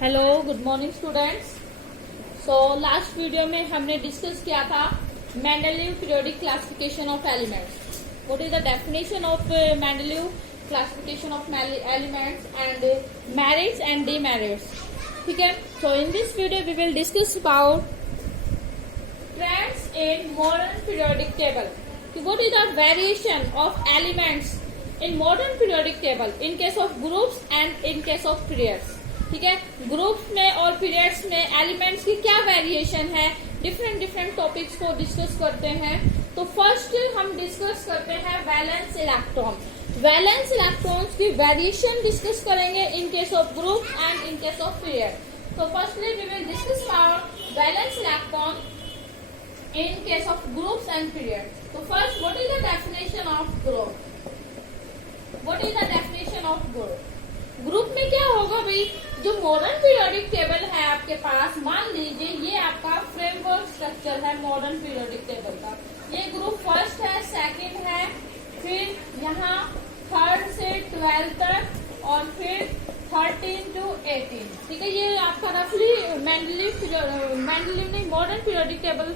Hello, good morning students. Last video में हमने discuss किया था Mendeleev periodic classification of elements. What is the definition of Mendeleev classification of elements and merits and demerits. ठीक है, so in this video we will discuss about trends in modern periodic table. What is the variation of elements in modern periodic table in case of groups and in case of periods. ठीक है, groups में और periods में elements की क्या variation है, different topics को discuss करते हैं। तो फर्स्ट हम डिस्कस करते हैं वैलेंस इलेक्ट्रॉन। वैलेंस इलेक्ट्रॉन्स की वेरिएशन डिस्कस करेंगे in case of group and in case of period. तो firstly we will discuss about valence electron in case of groups and period. तो first, what is the definition of group? What is the definition of group? Group में क्या होगा भाई, जो modern periodic table है आपके पास, मान लीजिए ये आपका फ्रेमवर्क स्ट्रक्चर है मॉडर्न पीरियोडिक टेबल का। ये ग्रुप फर्स्ट है, सेकंड है, फिर यहाँ थर्ड से 12 तक और फिर 13 to 18। ठीक है, ये आपका रफली मेंडलीव नहीं मॉडर्न पीरियोडिक टेबल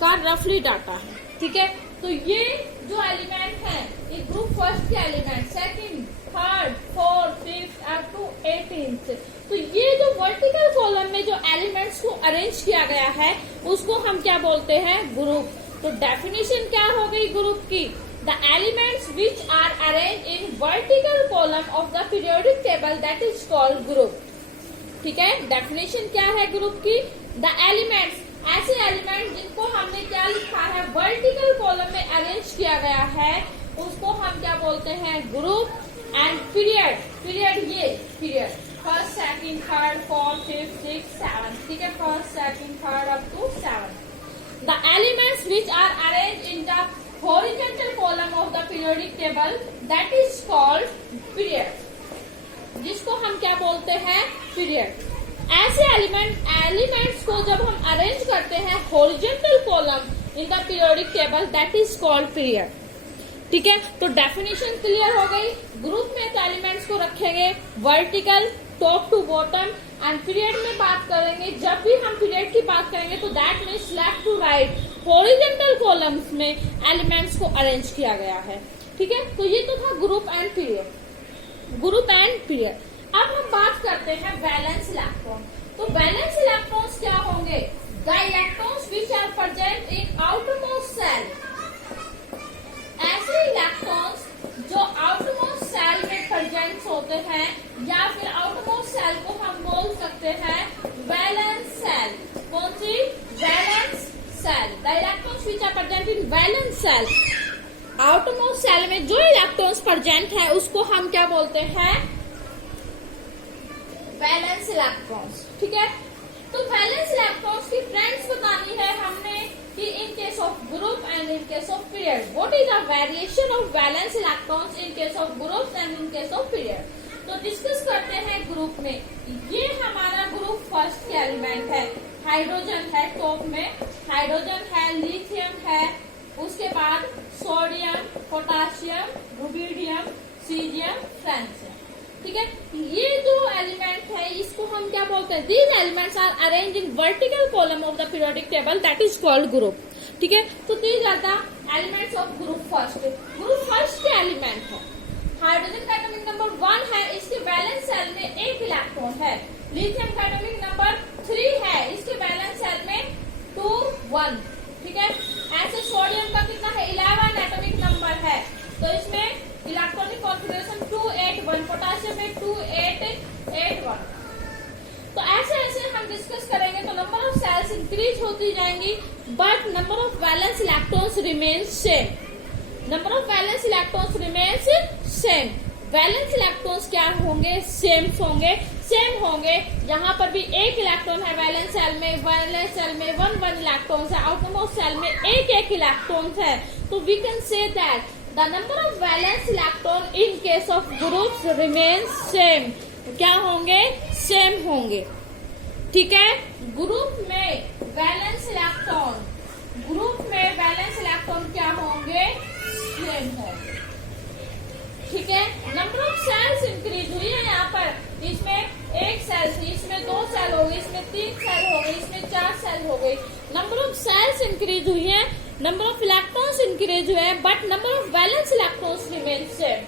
का रफली डाटा है। ठीक है, तो ये जो एलिमेंट है ये ग्रुप फर्स्ट के element, second, third, fourth, fifth up to 18। तो ये जो वर्टिकल कॉलम में जो एलिमेंट्स को अरेंज किया गया है उसको हम क्या बोलते हैं? ग्रुप। तो डेफिनेशन क्या हो गई ग्रुप की? The elements which are arrange in vertical column of the periodic table that is called group. ठीक है, डेफिनेशन क्या है ग्रुप की? द एलिमेंट्स, ऐसे एलिमेंट जिनको हमने क्या लिखा है, वर्टिकल कॉलम में अरेंज किया गया है, उसको हम क्या बोलते हैं? ग्रुप। एंड पीरियड, ये period first, second, third, fourth, fifth, six, seven. ठीक है, first, second, third up to 7। The elements which are arrange in the horizontal column of the periodic table that is called period, जिसको हम क्या बोलते हैं? Period. ऐसे elements को जब हम अरेंज करते हैं horizontal column in the periodic table that is called period. ठीक है, तो डेफिनेशन क्लियर हो गई। ग्रुप में तो एलिमेंट्स को रखेंगे vertical top to bottom, and period में बात करेंगे, जब भी हम पीरियड की बात करेंगे तो that means left to right horizontal columns में एलिमेंट्स को अरेंज किया गया है। ठीक है, तो ये तो था group and period, group and period. अब हम बात करते हैं वैलेंस इलेक्ट्रॉन। तो वैलेंस इलेक्ट्रॉन्स क्या होंगे? The electrons which are present in outermost shell. ऐसे इलेक्ट्रॉन्स जो आउटरमोस्ट सेल में प्रेजेंट होते हैं, या फिर आउटरमोस्ट सेल को हम बोल सकते हैं वैलेंस सेल। कौन सी? Valence shell. The electrons which are present in valence shell. Outermost shell में जो इलेक्ट्रॉन्स प्रेजेंट है उसको हम क्या बोलते हैं? Valence electrons. ठीक है, तो वैलेंस इलेक्ट्रॉन्स की ट्रेंड्स बतानी है हमने कि इन case of group and in case of period. What is the variation of valence electrons in case of group and in case of period. तो डिस्कस करते हैं ग्रुप में। ये हमारा ग्रुप फर्स्ट के एलिमेंट है, हाइड्रोजन है टॉप में, हाइड्रोजन है, लिथियम है, उसके बाद sodium, potassium, rubidium, caesium, francium. ठीक है, ये जो एलिमेंट है इसको हम क्या बोलते हैं? These elements are arrange in vertical column of the periodic table that is called group. ठीक है, तो these are the elements of group first. Group first के एलिमेंट है, हाइड्रोजन का एटॉमिक नंबर 1 है, इसके वैलेंस सेल में 1 इलेक्ट्रॉन है। लिथियम का एटॉमिक नंबर 3 है, इसके वैलेंस सेल में 2, 1। ठीक है, ऐसे सोडियम का कितना है? 11 एटॉमिक नंबर है, तो इसमें इलेक्ट्रॉनिक कॉन्फ़िगरेशन 2, 8, 1। पोटासियम में 2, 8, 8, 1। तो ऐसे हम डिस्कस करेंगे तो नंबर ऑफ सेल्स इंक्रीज होती जाएंगी, but number of valence electrons remains same. Number of valence electrons remains same. Valence electrons क्या होंगे? सेम होंगे। यहाँ पर भी 1 इलेक्ट्रॉन है वैलेंस सेल में, 1 इलेक्ट्रॉन है, आउटरमोस्ट सेल में 1 इलेक्ट्रॉन है। तो we can say that the number of valence electron in case of groups remains same। क्या होंगे? सेम होंगे। ठीक है, ग्रुप में वैलेंस इलेक्ट्रॉन क्या होंगे? सेम होंगे। ठीक है, नंबर ऑफ सेल्स इंक्रीज हुई है यहाँ पर, इसमें 1 सेल थी, इसमें 2 इसमें 3 सेल हो गए, इसमें 4 सेल हो गए। नंबर ऑफ सेल्स इंक्रीज हुई है, नंबर ऑफ इलेक्ट्रॉन्स इंक्रीज हुए हैं, but number of valence electrons remain same.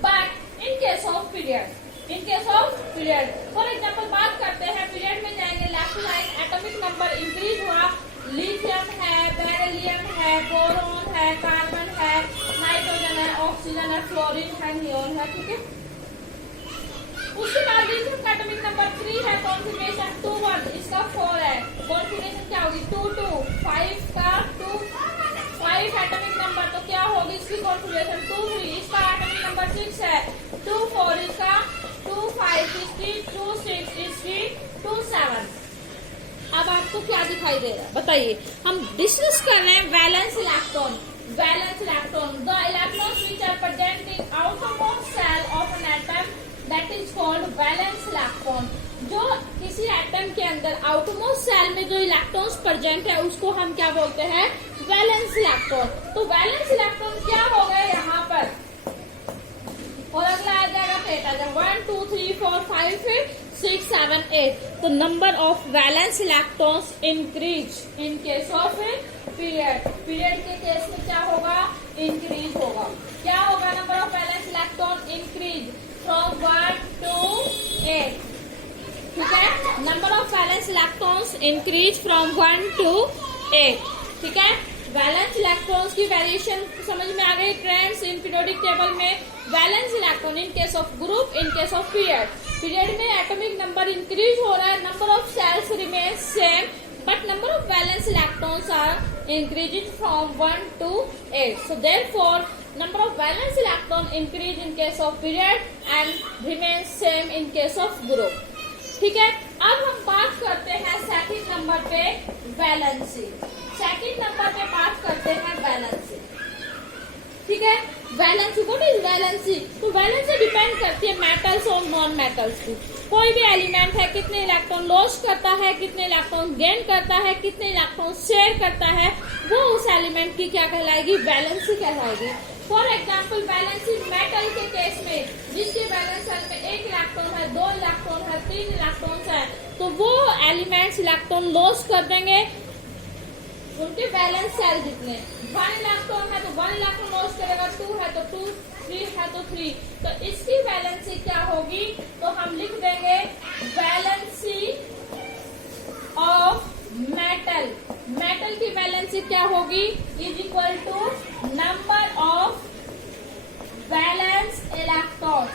But in case of period, for example बात करते हैं पीरियड में जाएंगे, left line atomic number increase हुआ, लिथियम है, बेरिलियम है, बोरॉन है, कार्बन है, नाइट्रोजन है, ऑक्सीजन है, फ्लोरीन है, नियोन है, ठीक है। उसके बाद लिथियम का एटॉमिक नंबर 3 है, कॉन्फिगरेशन 2 1, इसका 4 है, कॉन्फिगरेशन क्या होगी 2 2, 5 का 2 5 एटॉमिक नंबर, तो क्या होगी इसकी कॉन्फिगरेशन 2 3, इसका एटॉमिक नंबर 6 है, 2 4, इसका 2 5, इसकी 2 6, इसकी 2 7। अब आपको क्या दिखाई दे रहा है बताइए। हम डिस्कस कर रहे हैं valence electron. The electrons which are present in outermost shell of an atom that is called valence electron. जो किसी एटम के अंदर आउटरमोस्ट सेल में जो इलेक्ट्रॉन्स प्रेजेंट है उसको हम क्या बोलते हैं, वैलेंस इलेक्ट्रॉन। तो वैलेंस इलेक्ट्रॉन क्या हो गए यहाँ पर, और अगला आ जाएगा फिर आ जाएगा 1 2 3 4 5 फिर 6 7 8। तो number of valence electrons increase in case of period. Period के केस में क्या होगा, इंक्रीज होगा। क्या होगा, number of valence electron increase from 1 to 8, ठीक है। Number of valence electrons increase from 1 to 8, ठीक है। वैलेंस इलेक्ट्रॉन्स की वेरिएशन समझ में आ गई फ्रेंड्स। इन पीरियोडिक टेबल में valence electron in case of group, in case of period. Period में एटॉमिक नंबर इंक्रीज हो रहा है, number of shells remain same, but number of valence electrons are increasing from 1 to 8. So therefore number of valence electron increase in case of period and remain same in case of group, ठीक है। अब हम बात करते हैं second number पे valency. Second number पे बात करते हैं वैलेंसी, ठीक है। Valency, what is valency? तो वैलेंसी डिपेंड करती है मेटल्स और नॉन मेटल्स की। कोई भी एलिमेंट है कितने इलेक्ट्रॉन लॉस करता है, कितने इलेक्ट्रॉन गेन करता है, कितने इलेक्ट्रॉन शेयर करता है, वो उस एलिमेंट की क्या कहलाएगी, वैलेंसी कहलाएगी। फॉर एग्जाम्पल वैलेंसी मेटल के केस में जिसके वैलेंस सेल में 1 इलेक्ट्रॉन है, 2 इलेक्ट्रॉन है, 3 इलेक्ट्रॉन है, तो वो एलिमेंट्स इलेक्ट्रॉन लॉस कर देंगे उनके वैलेंस सेल जितने। 1 इलेक्ट्रॉन है तो 1 इलेक्ट्रॉन लॉस करेगा, 2 है तो 2, 3 है तो 3। तो इसकी वैलेंसी क्या होगी, तो हम लिख देंगे वैलेंसी ऑफ मेटल। मेटल की वैलेंसी क्या होगी, is equal to number of valence electron.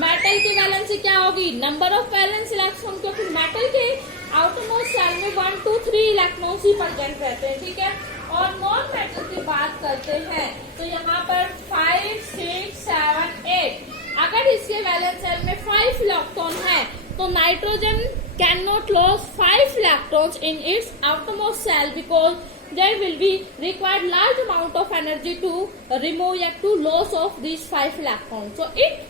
Metal की वैलेंसी क्या होगी, नंबर ऑफ वैलेंस इलेक्ट्रॉन, क्योंकि मेटल के आउटरमोस्ट सेल में 1 2 3 इलेक्ट्रॉन्स ही प्रेजेंट रहते हैं, ठीक है। और नॉन मेटल की बात करते हैं तो यहाँ पर 5 6 7 8। अगर इसके वैलेंस सेल में 5 इलेक्ट्रॉन है तो nitrogen can not loss 5 electrons in its outermost shell because there will be required large amount of energy to remove या to loss of these 5 electrons. So it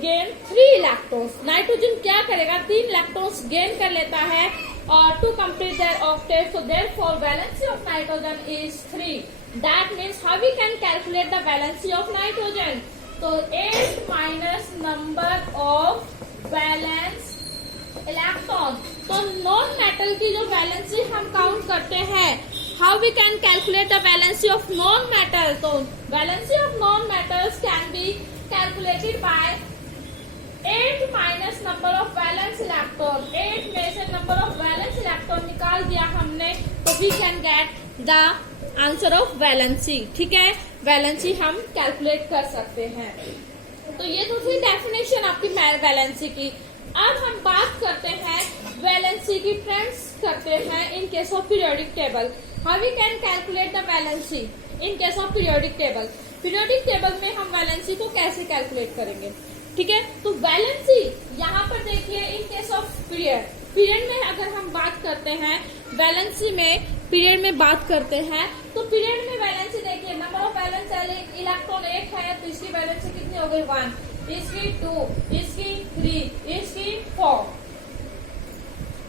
gain 3 electrons. Nitrogen क्या करेगा, 3 electrons gain कर लेता है और to complete their octet. So therefore valency of nitrogen is 3. That means how we can calculate the valency of nitrogen? So 8 minus number of valence electron. तो non metal की जो valency हम count करते हैं, how we can calculate the valency of non metal. तो valency of non metals can be calculated by 8 minus number of valence electron. 8 में से number of valence electron निकाल दिया हमने तो we can get the answer of valency, ठीक है। Valency हम कैलकुलेट कर सकते हैं। तो ये तो थी डेफिनेशन आपकी वैलेंसी की। अब हम बात करते हैं वैलेंसी की फ्रेंड्स करते हैं in case of periodic table. How we can calculate the valency in case of periodic table. Periodic table में हम वैलेंसी को कैसे कैलकुलेट करेंगे, ठीक है। तो वैलेंसी यहाँ पर देखिए इन केस ऑफ पीरियड, पीरियड में अगर हम बात करते हैं वैलेंसी में, पीरियड में बात करते हैं तो पीरियड में वैलेंसी देखिए नंबर ऑफ वैलेंस इलेक्ट्रॉन 1 है तो इसकी वैलेंसी कितनी हो गई 1, इसकी 2, इसकी 3, इसकी 4,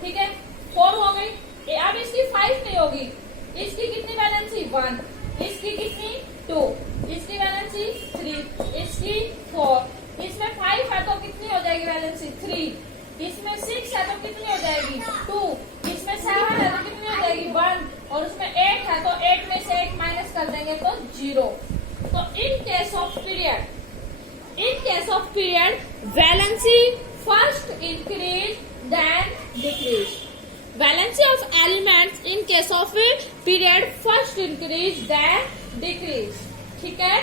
ठीक है 4 हो गई। अब इसकी 5 नहीं होगी, इसकी कितनी वैलेंसी 1, इसकी कितनी 2, इसकी वैलेंसी 3, इसकी 4, इसमें 5 है तो कितनी हो जाएगी वैलेंसी 3, इसमें 6 है तो कितनी हो जाएगी 2, इसमें 7 है तो कितनी हो जाएगी 1, और उसमें 8 है तो 8 में से 1 माइनस कर देंगे तो 0। तो in case of period valency first increase then decrease. Valency of elements in case of period first increase then decrease. ठीक है,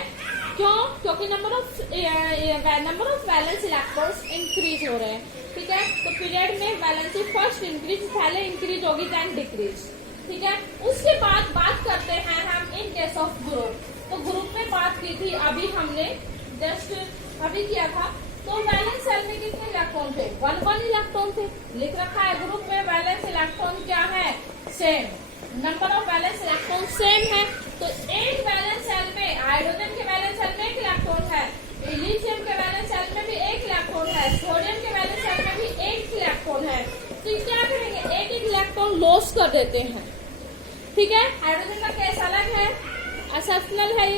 क्यों? क्योंकि number of valence electrons increase हो रहे हैं। ठीक है, तो पीरियड में वैलेंसी फर्स्ट इंक्रीज पहले इंक्रीज होगी देन डिक्रीज। ठीक है, उसके बाद बात करते हैं हम इन केस ऑफ ग्रुप। तो ग्रुप में बात की थी अभी हमने, जस्ट अभी किया था। तो वैलेंस सेल में कितने इलेक्ट्रॉन थे? 1 इलेक्ट्रॉन थे। लिख रखा है ग्रुप में वैलेंस इलेक्ट्रॉन क्या है? Same. Number of valence electron same है। तो एक वैलेंस सेल में हाइड्रोजन के वैलेंस सेल में 1 इलेक्ट्रॉन है, लिथियम के वैलेंस सेल में भी 1 इलेक्ट्रॉन है, सोडियम के वैलेंस सेल में भी 1 इलेक्ट्रॉन है। तो ये क्या करेंगे? एक इलेक्ट्रॉन लॉस कर देते हैं। ठीक है, हाइड्रोजन का केस अलग है, एक्सेप्शनल है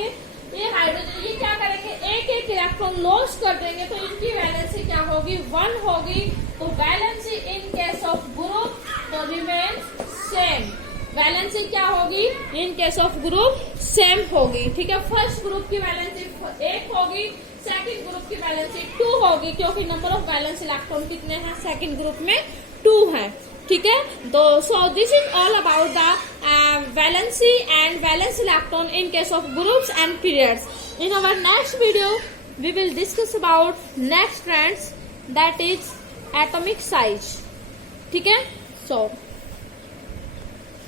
ये हाइड्रोजन, ये क्या करेंगे? एक इलेक्ट्रॉन लॉस कर देंगे तो इनकी वैलेंसी क्या होगी? 1 होगी। तो valency in case of group तो रिमेन सेम। वैलेंसी क्या होगी? इन केस ऑफ ग्रुप सेम होगी। ठीक है, फर्स्ट ग्रुप की वैलेंसी 1 होगी, सेकंड ग्रुप की वैलेंसी 2 होगी, क्योंकि नंबर ऑफ वैलेंस इलेक्ट्रॉन कितने हैं? सेकंड ग्रुप में 2 है। ठीक है, तो so this is all about the valency and valence electron in case of groups and periods. In our next video we will discuss about next friends, that is atomic size. ठीक है, सो